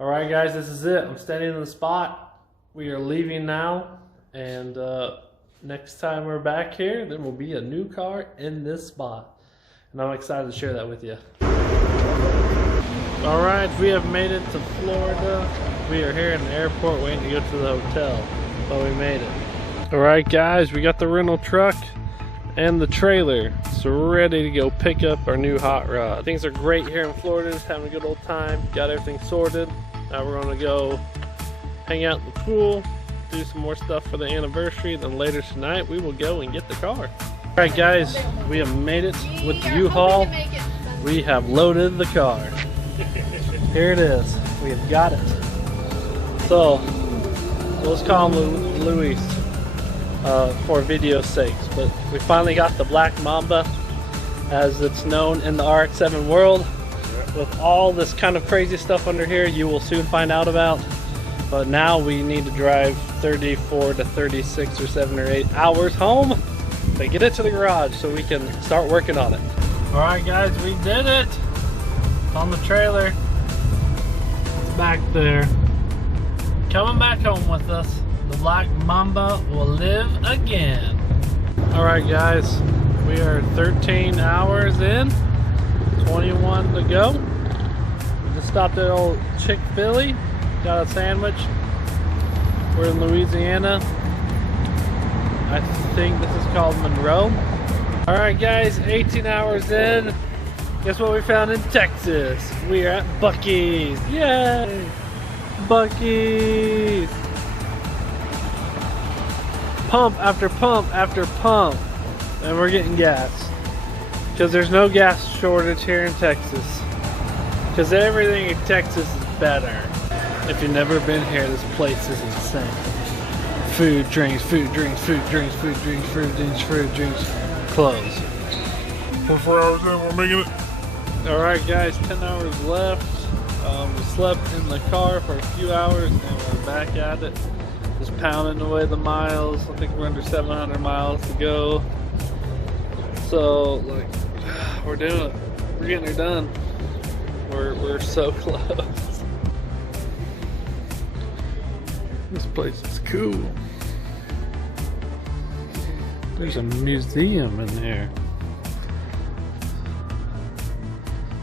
Alright guys, this is it. I'm standing in the spot. We are leaving now, and next time we're back here, there will be a new car in this spot. And I'm excited to share that with you. Alright, we have made it to Florida. We are here in the airport waiting to go to the hotel, but we made it. Alright guys, we got the rental truck and the trailer, so we're ready to go pick up our new hot rod. Things are great here in Florida, just having a good old time. Got everything sorted. Now we're gonna go hang out in the pool, do some more stuff for the anniversary, then later tonight we will go and get the car. Alright guys, we have made it with the U-Haul. We have loaded the car. Here it is. We have got it. So, let's call him Luis for video's sakes. But we finally got the black mamba, as it's known in the RX7 world. With all this kind of crazy stuff under here, you will soon find out about. But now we need to drive 34 to 36 or 7 or 8 hours home to get it to the garage so we can start working on it. Alright guys, we did it! It's on the trailer. It's back there. Coming back home with us. The black mamba will live again. Alright guys, we are 13 hours in. 21 to go. We just stopped at old Chick-fil-A, got a sandwich. We're in Louisiana. I think this is called Monroe. Alright guys, 18 hours in. Guess what we found in Texas? We are at Buc-ee's. Yay! Buc-ee's! Pump after pump after pump. And we're getting gas. Because there's no gas shortage here in Texas. Because everything in Texas is better. If you've never been here, this place is insane. Food, drinks, food, drinks, food, drinks, food, drinks, food, drinks, food, drinks, clothes. 4 hours in, we're making it. Alright guys, 10 hours left. We slept in the car for a few hours and we're back at it. Just pounding away the miles. I think we're under 700 miles to go. So, like, we're doing it. We're getting it done. We're so close. This place is cool. There's a museum in there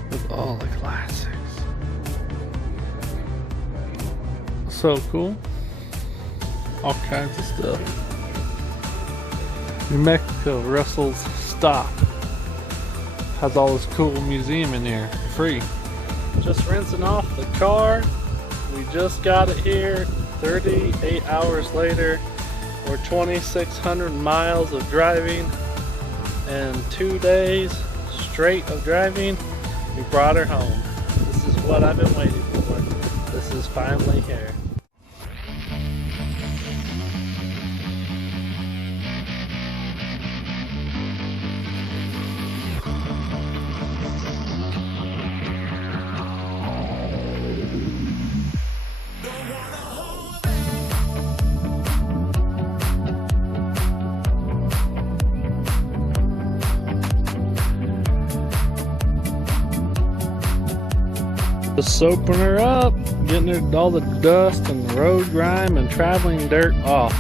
with all the classics. So cool. All kinds of stuff. New Mexico, Russell's Stop has all this cool museum in here, free. Just rinsing off the car. We just got it here 38 hours later. We're 2,600 miles of driving and 2 days straight of driving. We brought her home. This is what I've been waiting for. This is finally here. Just soaping her up, getting her all the dust and the road grime and traveling dirt off.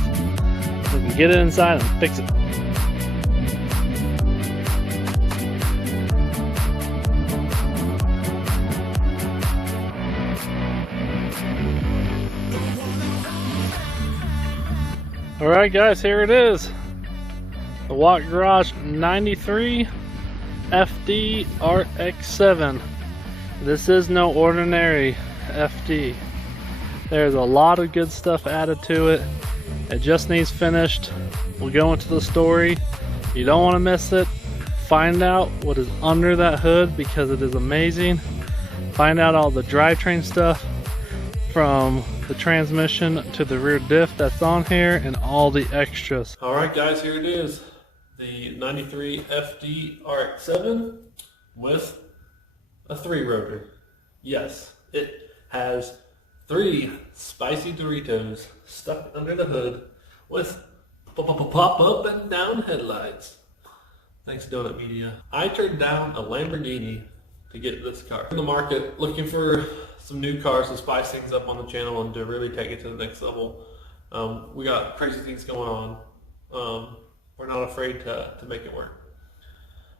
We can get it inside and fix it. Alright guys, here it is. The WOT Garage 93 FD RX7. This is no ordinary FD. There's a lot of good stuff added to it. It just needs finished. We'll go into the story. You don't want to miss it. Find out what is under that hood because it is amazing. Find out all the drivetrain stuff from the transmission to the rear diff that's on here and all the extras. Alright guys, here it is. The 93 FD RX7 with a 3-rotor. Yes, it has 3 spicy Doritos stuck under the hood with pop up and down headlights. Thanks Donut Media. I turned down a Lamborghini to get this car. In the market looking for some new cars to spice things up on the channel and to really take it to the next level. We got crazy things going on. We're not afraid to make it work.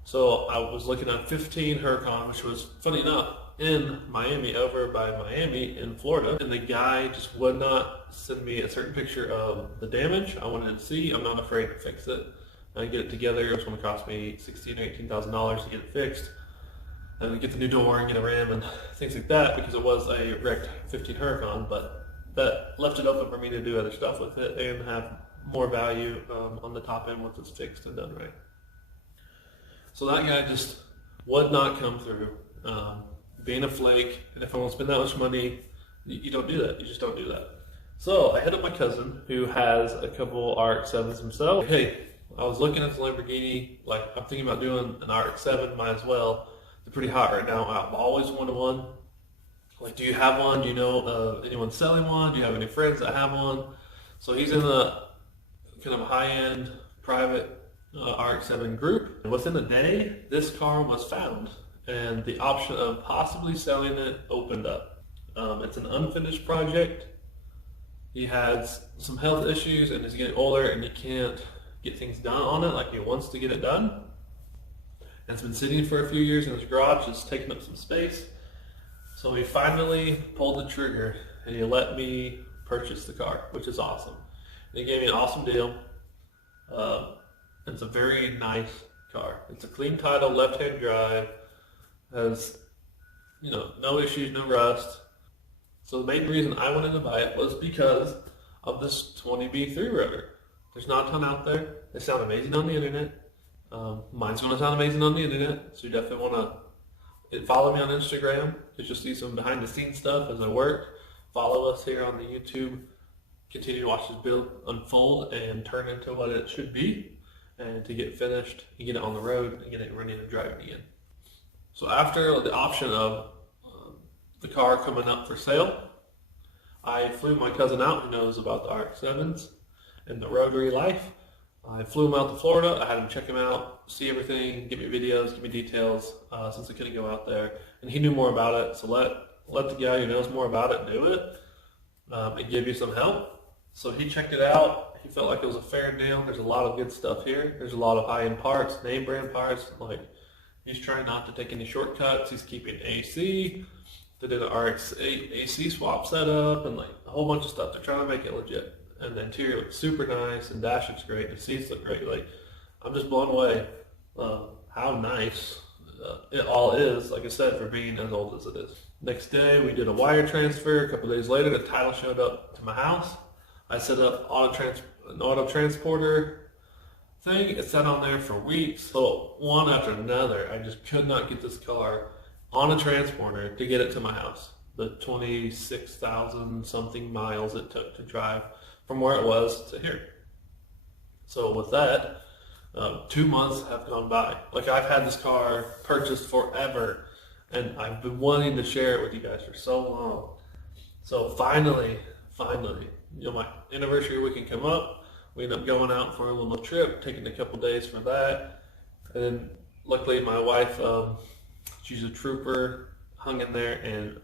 So I was looking at 15 Huracan, which was, funny enough, in Miami, over by Miami in Florida, and the guy just would not send me a certain picture of the damage I wanted to see. I'm not afraid to fix it and get it together. It was going to cost me $16,000 or $18,000 to get it fixed and get the new door and get a rim and things like that, because it was a wrecked 15 Huracan, but that left it open for me to do other stuff with it and have more value on the top end once it's fixed and done right. So that guy just would not come through. Being a flake, and if I want to spend that much money, you don't do that. You just don't do that. So I hit up my cousin who has a couple RX7s himself. Hey, I was looking at the Lamborghini, like I'm thinking about doing an RX7, might as well. They're pretty hot right now. I've always wanted one. Like, do you have one? Do you know anyone selling one? Do you have any friends that have one? So he's in a kind of high-end private RX7 group. And within a day, this car was found, and the option of possibly selling it opened up. It's an unfinished project. He has some health issues and is getting older, and he can't get things done on it like he wants to get it done. And it's been sitting for a few years in his garage, just taking up some space. So he finally pulled the trigger and he let me purchase the car, which is awesome. And he gave me an awesome deal. It's a very nice car. It's a clean title, left-hand drive, has, you know, no issues, no rust. So the main reason I wanted to buy it was because of this 20B 3rotor. There's not a ton out there. They sound amazing on the internet. Mine's going to sound amazing on the internet, so you definitely want to follow me on Instagram, because you'll see some behind the scenes stuff as I work. Follow us here on the YouTube. Continue to watch this build unfold and turn into what it should be, and to get finished and get it on the road and get it running and driving again. So after the option of the car coming up for sale, I flew my cousin out who knows about the RX7s and the rotary life. I flew him out to Florida. I had him check him out, see everything, give me videos, give me details, since I couldn't go out there. And he knew more about it, so let the guy who knows more about it do it, and give you some help. So he checked it out. He felt like it was a fair deal. There's a lot of good stuff here. There's a lot of high-end parts, name brand parts. Like, he's trying not to take any shortcuts. He's keeping AC. They did an RX8 AC swap setup and like a whole bunch of stuff. They're trying to make it legit. And the interior looks super nice, and dash looks great, the seats look great. Like, I'm just blown away how nice it all is, like I said, for being as old as it is. Next day, we did a wire transfer. A couple days later, the title showed up to my house. I set up an auto transporter thing. It sat on there for weeks. So one after another, I just could not get this car on a transporter to get it to my house. The 26,000 something miles it took to drive from where it was to here. So with that, 2 months have gone by. Like, I've had this car purchased forever, and I've been wanting to share it with you guys for so long. So finally, you know, my anniversary weekend come up. We end up going out for a little trip, taking a couple days for that. And then luckily my wife, she's a trooper, hung in there and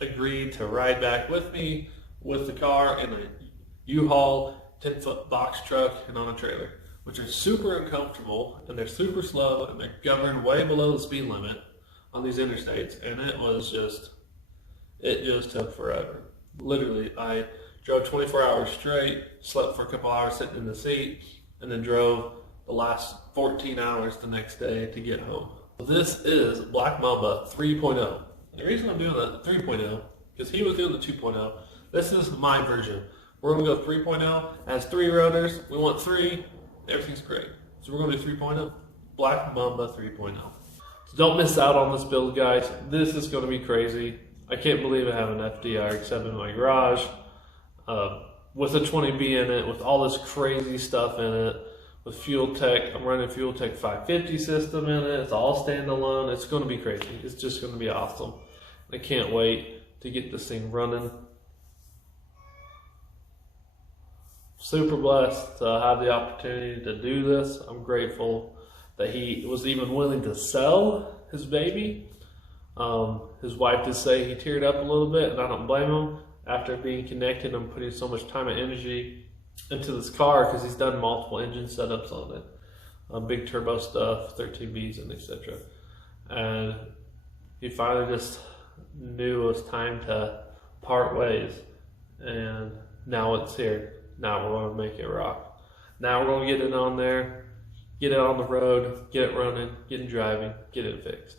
agreed to ride back with me with the car in a U-Haul 10-foot box truck and on a trailer, which are super uncomfortable, and they're super slow, and they're governed way below the speed limit on these interstates. And it just took forever. Literally, I drove 24 hours straight, slept for a couple hours sitting in the seat, and then drove the last 14 hours the next day to get home. This is Black Mamba 3.0. The reason I'm doing the 3.0, because he was doing the 2.0, this is my version. We're going to go 3.0, it has 3 rotors, we want 3, everything's great. So we're going to do 3.0, Black Mamba 3.0. So don't miss out on this build, guys. This is going to be crazy. I can't believe I have an RX7 in my garage, with a 20B in it, with all this crazy stuff in it, with Fuel Tech. I'm running Fuel Tech 550 system in it. It's all standalone. It's going to be crazy. It's just going to be awesome. I can't wait to get this thing running. Super blessed to have the opportunity to do this. I'm grateful that he was even willing to sell his baby His wife did say he teared up a little bit, and I don't blame him. After being connected and putting so much time and energy into this car, because he's done multiple engine setups on it, big turbo stuff, 13Bs and etc. And he finally just knew it was time to part ways, and now it's here. Now we're going to make it rock. Now we're going to get it on there, get it on the road, get it running, get it driving, get it fixed.